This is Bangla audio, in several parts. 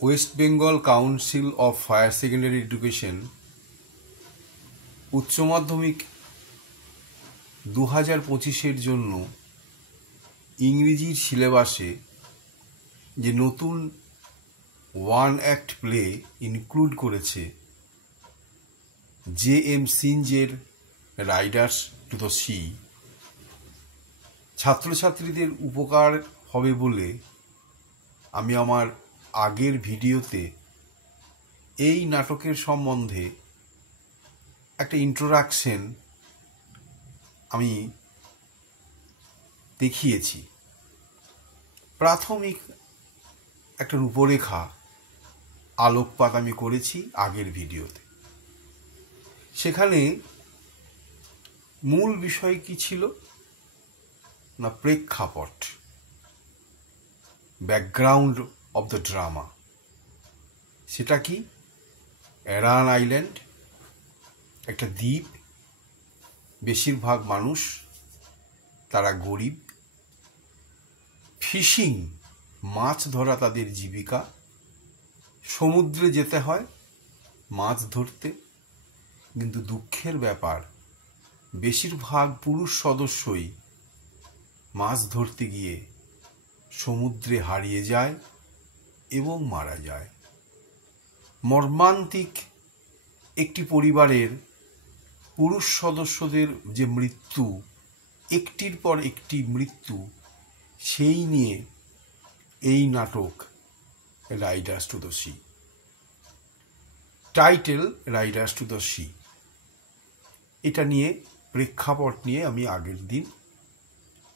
West Bengal council of higher secondary education উচ্চ মাধ্যমিক 2025-এর জন্য ইংরেজির সিলেবাসে যে নতুন ওয়ান অ্যাক্ট প্লে ইনক্লুড করেছে J.M. সিঞ্জের রাইডার্স টু দ্য সি, ছাত্রছাত্রীদের উপকার হবে বলে আমি আমার আগের ভিডিওতে এই নাটকের সম্বন্ধে একটা ইন্ট্রোডাকশন আমি দেখিয়েছি। প্রাথমিক একটা রূপরেখা আলোকপাত আমি করেছি আগের ভিডিওতে। সেখানে মূল বিষয় কি ছিল না, প্রেক্ষাপট, ব্যাকগ্রাউন্ড অব দ্য ড্রামা। সেটা কি? অ্যারান আইল্যান্ড, একটা দ্বীপ, বেশিরভাগ মানুষ তারা গরিব, ফিশিং, মাছ ধরা তাদের জীবিকা, সমুদ্রে যেতে হয় মাছ ধরতে। কিন্তু দুঃখের ব্যাপার, বেশিরভাগ পুরুষ সদস্যই মাছ ধরতে গিয়ে সমুদ্রে হারিয়ে যায় এবং মারা যায়। মর্মান্তিক একটি পরিবারের পুরুষ সদস্যদের যে মৃত্যু, একটির পর একটি মৃত্যু, সেই নিয়ে এই নাটক Riders to the C. Title Riders to the C. এটা নিয়ে প্রেক্ষাপট নিয়ে আমি আগের দিন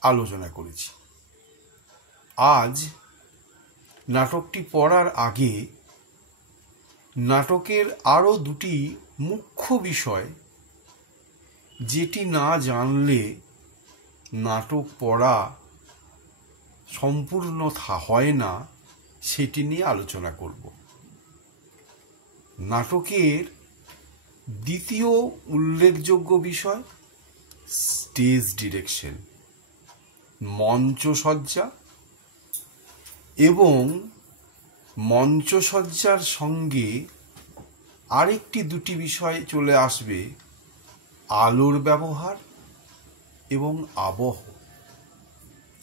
আলোচনা করেছি। আজ নাটকটি পড়ার আগে নাটকের আরও দুটি মুখ্য বিষয়, যেটি না জানলে নাটক পড়া সম্পূর্ণ হয় না, সেটি নিয়ে আলোচনা করব। নাটকের দ্বিতীয় উল্লেখযোগ্য বিষয় স্টেজ ডিরেকশন, মঞ্চসজ্জা, এবং মঞ্চসজ্জার সঙ্গে আরেকটি দুটি বিষয় চলে আসবে, আলোর ব্যবহার এবং আবহ।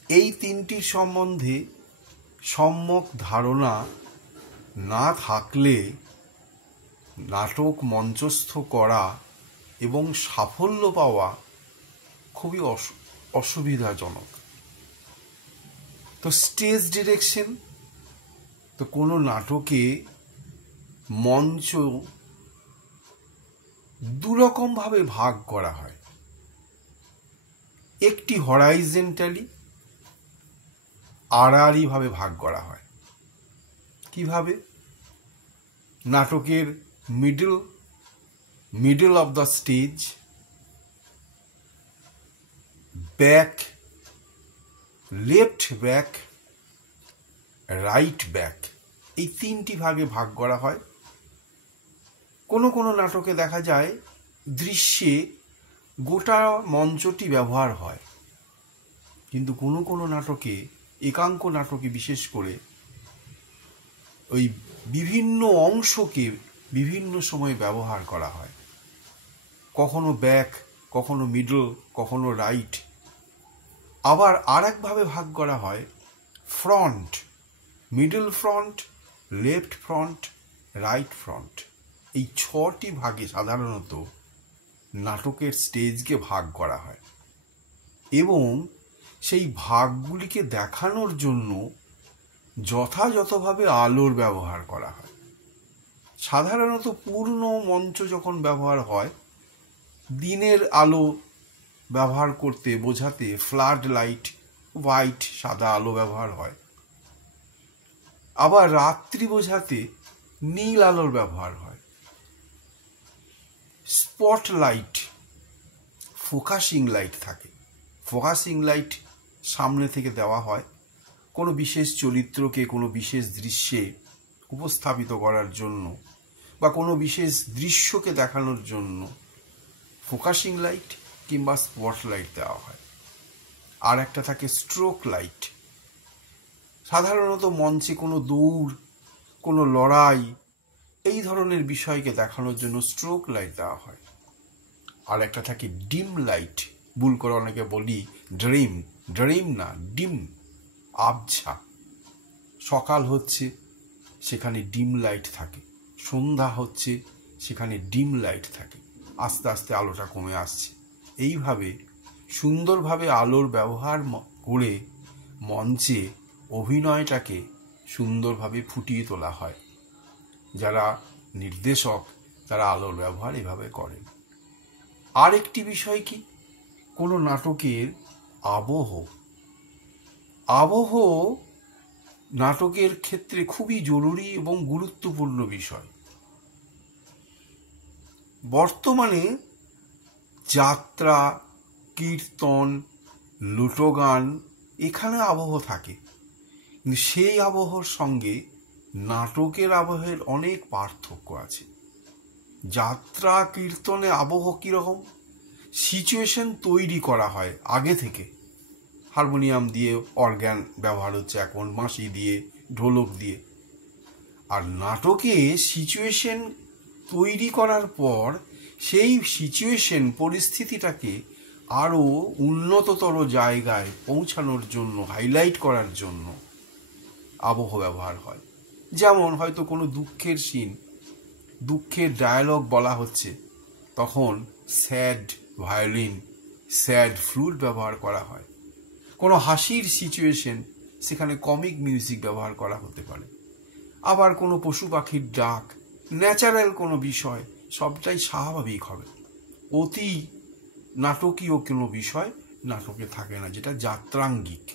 এই তিনটির সম্বন্ধে সম্যক ধারণা না থাকলে নাটক মঞ্চস্থ করা এবং সাফল্য পাওয়া খুবই অসুবিধাজনক। তো স্টেজ ডিরেকশন, তো কোনো নাটকে মঞ্চ দুরকমভাবে ভাগ করা হয়। একটি হরাইজেন্টালি, আড়াআড়ি ভাবে ভাগ করা হয়। কিভাবে? নাটকের middle of the stage, back, left back, right back, এই তিনটি ভাগে ভাগ করা হয়। কোনো কোনো নাটকে দেখা যায় দৃশ্যে গোটা মঞ্চটি ব্যবহার হয়, কিন্তু কোনো কোনো নাটকে, একাঙ্ক নাটকে বিশেষ করে, ওই বিভিন্ন অংশকে বিভিন্ন সময়ে ব্যবহার করা হয়। কখনো ব্যাক, কখনো মিডল, কখনো রাইট। আবার আরেকভাবে ভাগ করা হয় front, middle front, left front, right front. এই 6টি ভাগে সাধারণত নাটকের স্টেজকে ভাগ করা হয় এবং সেই ভাগগুলিকে দেখানোর জন্য যথাযথভাবে আলোর ব্যবহার করা হয়। সাধারণত পূর্ণ মঞ্চ যখন ব্যবহার হয়, দিনের আলো ব্যবহার করতে বোঝাতে ফ্লাড লাইট, হোয়াইট, সাদা আলো ব্যবহার হয়। আবার রাত্রি বোঝাতে নীল আলোর ব্যবহার হয়। স্পট লাইট, ফোকাসিং লাইট থাকে। ফোকাসিং লাইট সামনে থেকে দেওয়া হয় কোনো বিশেষ চরিত্রকে কোনো বিশেষ দৃশ্যে উপস্থাপিত করার জন্য বা কোনো বিশেষ দৃশ্যকে দেখানোর জন্য ফোকাসিং লাইট কিংবা স্পট লাইট দেওয়া হয়। আর একটা থাকে স্ট্রোক লাইট। সাধারণত মঞ্চে কোনো দৌড়, কোনো লড়াই, এই ধরনের বিষয়কে দেখানোর জন্য স্ট্রোক লাইট দেওয়া হয়। আর একটা থাকে ডিম লাইট, ভুল করে অনেকে বলি ড্রিম, ড্রিম না, ডিম, আবছা। সকাল হচ্ছে সেখানে ডিম লাইট থাকে, সন্ধ্যা হচ্ছে সেখানে ডিম লাইট থাকে, আস্তে আস্তে আলোটা কমে আসছে। এইভাবে সুন্দরভাবে আলোর ব্যবহার করে মঞ্চে অভিনয়টাকে সুন্দরভাবে ফুটিয়ে তোলা হয়। যারা নির্দেশক তারা আলোর ব্যবহার এভাবে করেন। আর একটি বিষয় কি, কোনো নাটকের আবহ, আবহ নাটকের ক্ষেত্রে খুবই জরুরি এবং গুরুত্বপূর্ণ বিষয়। বর্তমানে যাত্রা, কীর্তন, লুটোগান, এখানে আবহ থাকে, কিন্তু সেই আবহর সঙ্গে নাটকের আবহের অনেক পার্থক্য আছে। যাত্রা কীর্তনে আবহ কীরকম, সিচুয়েশন তৈরি করা হয় আগে থেকে, হারমোনিয়াম দিয়ে, অর্গান ব্যবহার হচ্ছে এখন, বাঁশি দিয়ে, ঢোলক দিয়ে। আর নাটকে সিচুয়েশন তৈরি করার পর সেই সিচুয়েশন পরিস্থিতিটাকে আরও উন্নততর জায়গায় পৌঁছানোর জন্য, হাইলাইট করার জন্য আবহ ব্যবহার হয়। যেমন হয়তো কোনো দুঃখের সিন, দুঃখের ডায়ালগ বলা হচ্ছে, তখন স্যাড ভায়োলিন, স্যাড ফ্লুট ব্যবহার করা হয়। কোনো হাসির সিচুয়েশন, সেখানে কমিক মিউজিক ব্যবহার করা হতে পারে। আবার কোনো পশু পাখির ডাক, ন্যাচারাল কোনো বিষয়, সবটাই স্বাভাবিক হবে। অতি নাটকীয় কোনো বিষয় নাটকে থাকে না, যেটা যাত্রাঙ্গিক।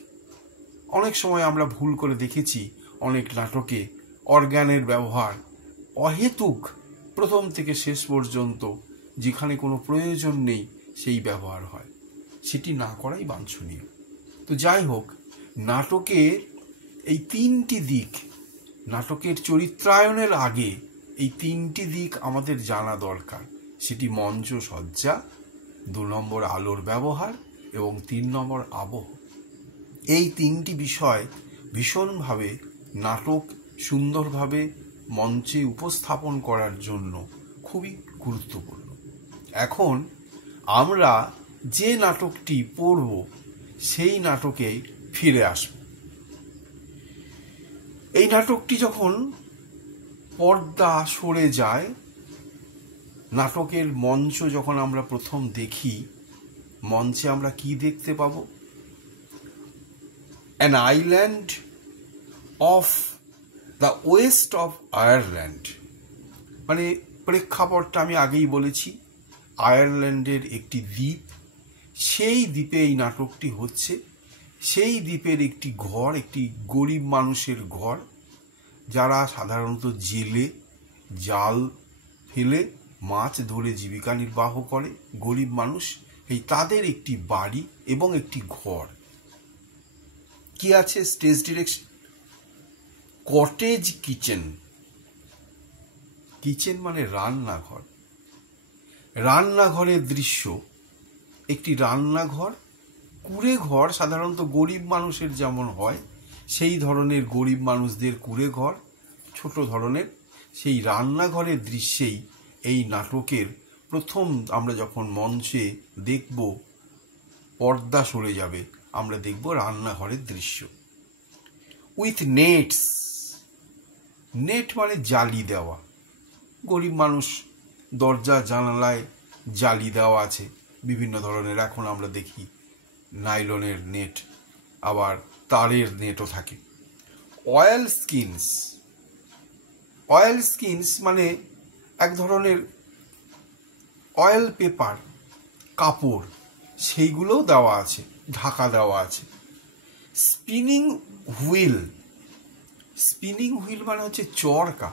অনেক সময় আমরা ভুল করে দেখেছি অনেক নাটকে অর্গানের ব্যবহার অহেতুক, প্রথম থেকে শেষ পর্যন্ত যেখানে কোনো প্রয়োজন নেই সেই ব্যবহার হয়, সেটি না করাই বাঞ্ছনীয়। তো যাই হোক, নাটকের এই তিনটি দিক, নাটকের চরিত্রায়নের আগে এই তিনটি দিক আমাদের জানা দরকার। সেটি মঞ্চ সজ্জা, 2 নম্বর আলোর ব্যবহার এবং 3 নম্বর আবহ। এই তিনটি বিষয় ভীষণভাবে নাটক সুন্দরভাবে মঞ্চে উপস্থাপন করার জন্য খুবই গুরুত্বপূর্ণ। এখন আমরা যে নাটকটি পড়ব সেই নাটকেই ফিরে আসব। এই নাটকটি যখন পর্দা সরে যায়, নাটকের মঞ্চ যখন আমরা প্রথম দেখি, মঞ্চে আমরা কি দেখতে পাবো? An island of the west of Ireland, মানে প্রেক্ষাপটটা আমি আগেই বলেছি, আয়ারল্যান্ডের একটি দ্বীপ। সেই দ্বীপে এই নাটকটি হচ্ছে। সেই দ্বীপের একটি ঘর, একটি গরিব মানুষের ঘর, যারা সাধারণত জেলে জাল ফেলে মাছ ধরে জীবিকা নির্বাহ করে, গরিব মানুষ। এই তাদের একটি বাড়ি এবং একটি ঘর। কি আছে stage direction? Cottage kitchen. Kitchen মানে রান্নাঘর। রান্নাঘরের দৃশ্য, একটি রান্নাঘর, কুঁড়ে ঘর, সাধারণত গরিব মানুষের যেমন হয় সেই ধরনের গরিব মানুষদের কুঁড়ে ঘর, ছোট ধরনের। সেই রান্নাঘরের দৃশ্যেই এই নাটকের প্রথম আমরা যখন মঞ্চে দেখব, পর্দা সরে যাবে, আমরা দেখব রান্নাঘরের দৃশ্য। উইথ নেটস, নেট মানে জালি দেওয়া। গরিব মানুষ, দরজা জানালায় জালি দেওয়া আছে বিভিন্ন ধরনের। এখন আমরা দেখি নাইলনের নেট, আবার তারের নেটও থাকে। অয়েল স্কিনস, অয়েল স্কিনস মানে এক ধরনের অয়েল পেপার, কাপড়, সেইগুলোও দেওয়া আছে, ঢাকা দেওয়া আছে। স্পিনিং হুইল, স্পিনিং হুইল মানে হচ্ছে চরকা।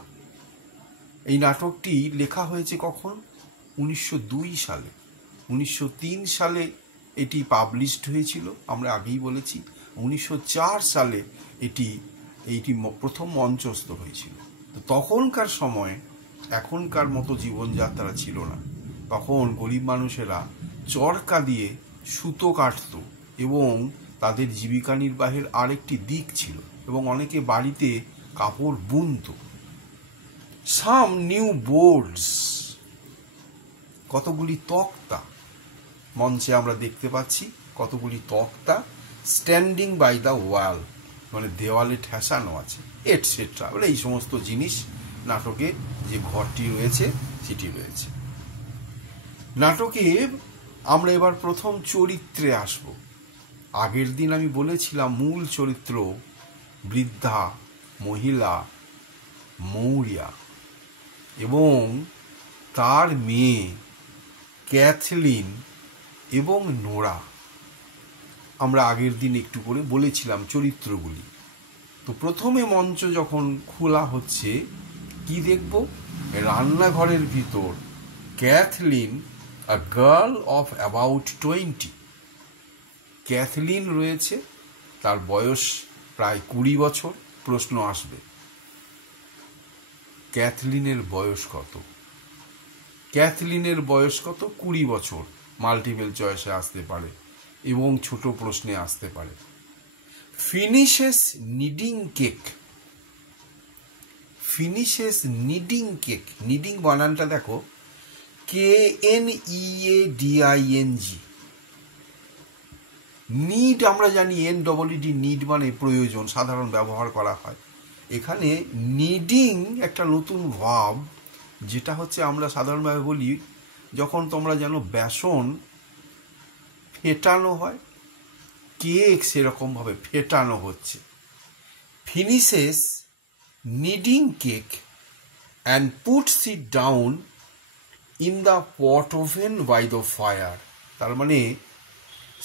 এই নাটকটি লেখা হয়েছে কখন? 1902 সালে। 1903 সালে এটি পাবলিশড হয়েছিল, আমরা আগেই বলেছি। 1904 সালে এইটি প্রথম মঞ্চস্থ হয়েছিল। তো তখনকার সময় এখনকার মতো জীবনযাত্রা ছিল না। তখন গরিব মানুষেরা চরকা দিয়ে সুতো কাটত এবং তাদের জীবিকা নির্বাহের আরেকটি দিক ছিল, এবং অনেকে বাড়িতে কাপড় বুনত। সাম নিউ বোর্ডস, কতগুলি তক্তা মঞ্চে আমরা দেখতে পাচ্ছি, কতগুলি তক্তা স্ট্যান্ডিং বাই দ্য ওয়াল, মানে দেওয়ালে ঠেসানো আছে, এটসেট্রা, বলে এই সমস্ত জিনিস নাটকে যে ঘরটি রয়েছে সেটি রয়েছে। নাটকে আমরা এবার প্রথম চরিত্রে আসব। আগের দিন আমি বলেছিলাম মূল চরিত্র বৃদ্ধা মহিলা মৌরিয়া এবং তার মেয়ে ক্যাথলিন এবং নোরা। আমরা আগের দিন একটু করে বলেছিলাম চরিত্রগুলি। তো প্রথমে মঞ্চ যখন খোলা হচ্ছে কি দেখব, রান্নাঘরের ভিতর Kathleen, a girl of about 20, Kathleen রয়েছে, তার বয়স প্রায় 20 বছর। প্রশ্ন আসবে ক্যাথলিনের বয়স কত? ক্যাথলিনের বয়স কত? 20 বছর। মাল্টিপল চয়েসে আসতে পারে এবং ছোট প্রশ্নে আসতে পারে। Finishes kneading cake, finishes kneading cake, kneading বানানটা দেখো, KNEADING। নিড আমরা জানি NEED, নিড মানে প্রয়োজন, সাধারণ ব্যবহার করা হয়। এখানে নিডিং একটা নতুন ভাব, যেটা হচ্ছে আমরা সাধারণভাবে বলি যখন তোমরা জানো বেসন ফেটানো হয়, কেক সেরকমভাবে ফেটানো হচ্ছে। Finishes kneading cake and puts it down in the pot oven by the fire. তার মানে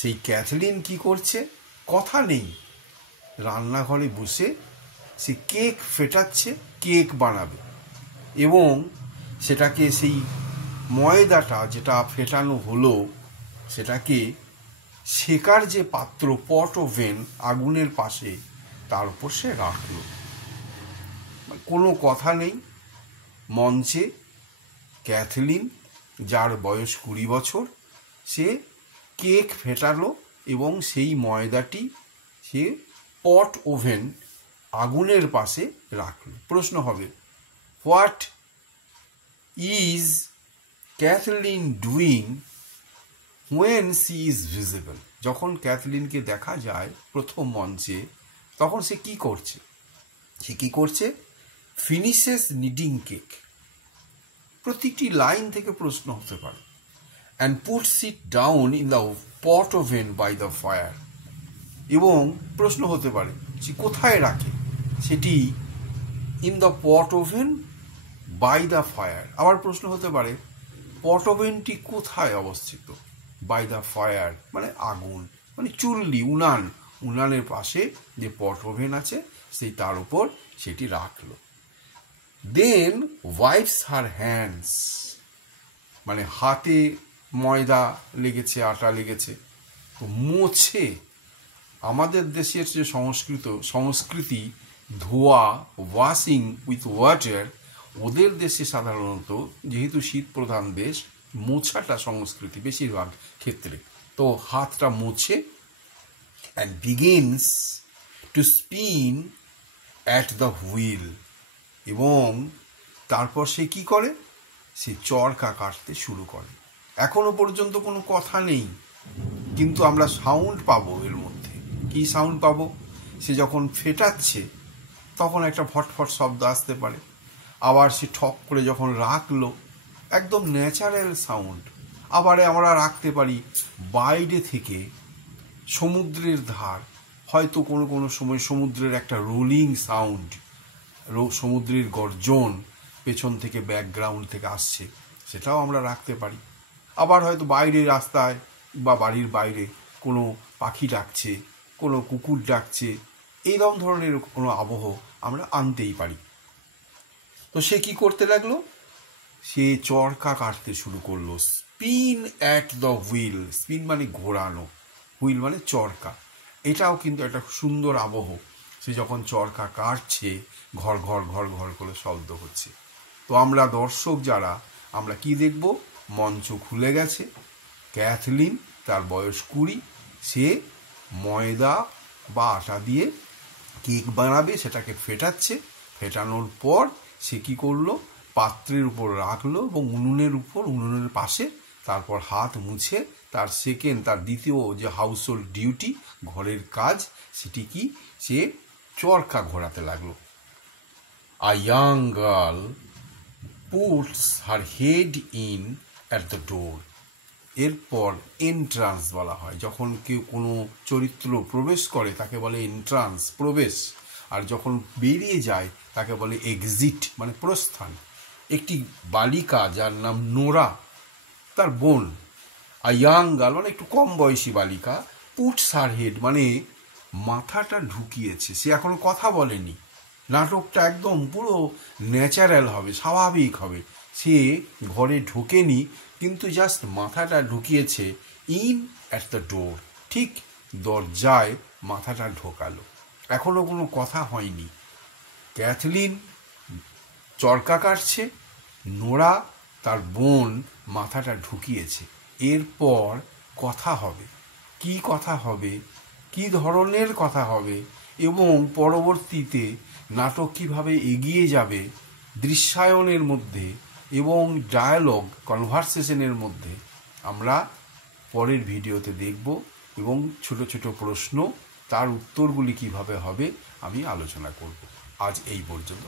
সেই ক্যাথলিন কি করছে, কথা নেই, রান্নাঘরে বসে সে কেক ফেটাচ্ছে, কেক বানাবে এবং সেটাকে সেই ময়দাটা যেটা ফেটানো হলো সেটাকে সেকার যে পাত্র, পট ওভেন, আগুনের পাশে, তার উপর সে রাখলো। কোনো কথা নেই, মঞ্চে ক্যাথলিন যার বয়স 20 বছর, সে কেক ফেটালো এবং সেই ময়দাটি সে পট ওভেন, আগুনের পাশে রাখলো। প্রশ্ন হবে, what is Kathleen doing when she is visible? যখন ক্যাথলিনকে দেখা যায় প্রথম মঞ্চে, তখন সে কি করছে? সে কি করছে? Finishes kneading cake. প্রতিটি লাইন থেকে প্রশ্ন হতে পারে। And puts it down in the pot oven by the fire, এবং প্রশ্ন হতে পারে সে কোথায় রাখে, সেটি in the pot oven by the fire. আবার প্রশ্ন হতে পারে পট ওভেনটি কোথায় অবস্থিত, বাই দ্য ফায়ার মানে আগুন, মানে চুল্লি, উনান, উনানের পাশে যে পট ওভেন আছে সেই তার উপর সেটি রাখলো। দেন ওয়াইপস হার হ্যান্ডস, মানে হাতে ময়দা লেগেছে, আটা লেগেছে, তো মোছে। আমাদের দেশের যে সংস্কৃতি ধোয়া, ওয়াশিং উইথ ওয়াটার, ওদের দেশে সাধারণত যেহেতু শীত প্রধান দেশ, মোছাটা সংস্কৃতি বেশিরভাগ ক্ষেত্রে। তো হাতটা মোছে and begins to spin at the wheel, এবং তারপর সে কি করে, সে চরকা কাটতে শুরু করে। এখনো পর্যন্ত কোনো কথা নেই, কিন্তু আমরা সাউন্ড পাবো এর মধ্যে। কি সাউন্ড পাবো? সে যখন ফেটাচ্ছে তখন একটা ফটফট শব্দ আসতে পারে, আবার সে ঠক করে যখন রাখলো, একদম ন্যাচারাল সাউন্ড। আবার আমরা রাখতে পারি বাইরে থেকে সমুদ্রের ধার, হয়তো কোনো কোনো সময় সমুদ্রের একটা রোলিং সাউন্ড, সমুদ্রের গর্জন পেছন থেকে, ব্যাকগ্রাউন্ড থেকে আসছে, সেটাও আমরা রাখতে পারি। আবার হয়তো বাইরে রাস্তায় বা বাড়ির বাইরে কোনো পাখি ডাকছে, কোনো কুকুর ডাকছে, এইরকম ধরনের কোনো আবহ আমরা আনতেই পারি। তো সে কি করতে লাগলো? সে চরকা কাটতে শুরু করলো। Spin at the wheel, spin মানে ঘোরানো, হুইল মানে চরকা। এটাও কিন্তু একটা সুন্দর আবহ। সে যখন চরকা কাটছে, ঘর ঘর ঘর ঘর করে শব্দ হচ্ছে। তো আমরা দর্শক যারা, আমরা কি দেখব? মঞ্চ খুলে গেছে, ক্যাথলিন, তার বয়স 20, সে ময়দা বা আটা দিয়ে কেক বানাবে, সেটাকে ফেটাচ্ছে। ফেটানোর পর সে কী করলো, পাত্রের উপর রাখলো এবং উনুনের পাশে তারপর হাত মুছে তার দ্বিতীয় যে হাউসহোল্ড ডিউটি, ঘরের কাজ, সেটি কি, সে চরকা ঘোরাতে লাগলো। আ young girl puts her head in at the door. এরপর এন্ট্রান্স বলা হয়। যখন কেউ কোনো চরিত্র প্রবেশ করে তাকে বলে এন্ট্রান্স, প্রবেশ, আর যখন বেরিয়ে যায় তাকে বলে এক্সিট, মানে প্রস্থান। একটি বালিকা যার নাম নোরা, তার বোন, আ ইয়াং গার্ল মানে একটু কম বয়সী বালিকা, পুটস হার হেড মানে মাথাটা ঢুকিয়েছে। সে এখনো কথা বলেনি, নাটকটা একদম পুরো ন্যাচারাল হবে, স্বাভাবিক হবে। সে ঘরে ঢোকেনি, কিন্তু জাস্ট মাথাটা ঢুকিয়েছে ইন অ্যাট দ্য ডোর, ঠিক দরজায় মাথাটা ঢোকালো। এখনো কোনো কথা হয়নি। ক্যাথলিন চরকা কাটছে, নোরা তার বোন মাথাটা ঢুকিয়েছে। এরপর কথা হবে। কি কথা হবে, কি ধরনের কথা হবে, এবং পরবর্তীতে নাটক কীভাবে এগিয়ে যাবে দৃশ্যায়নের মধ্যে এবং ডায়ালগ কনভারসেশনের মধ্যে, আমরা পরের ভিডিওতে দেখব। এবং ছোট ছোট প্রশ্ন, তার উত্তরগুলি কিভাবে হবে আমি আলোচনা করব। আজ এই পর্যন্ত।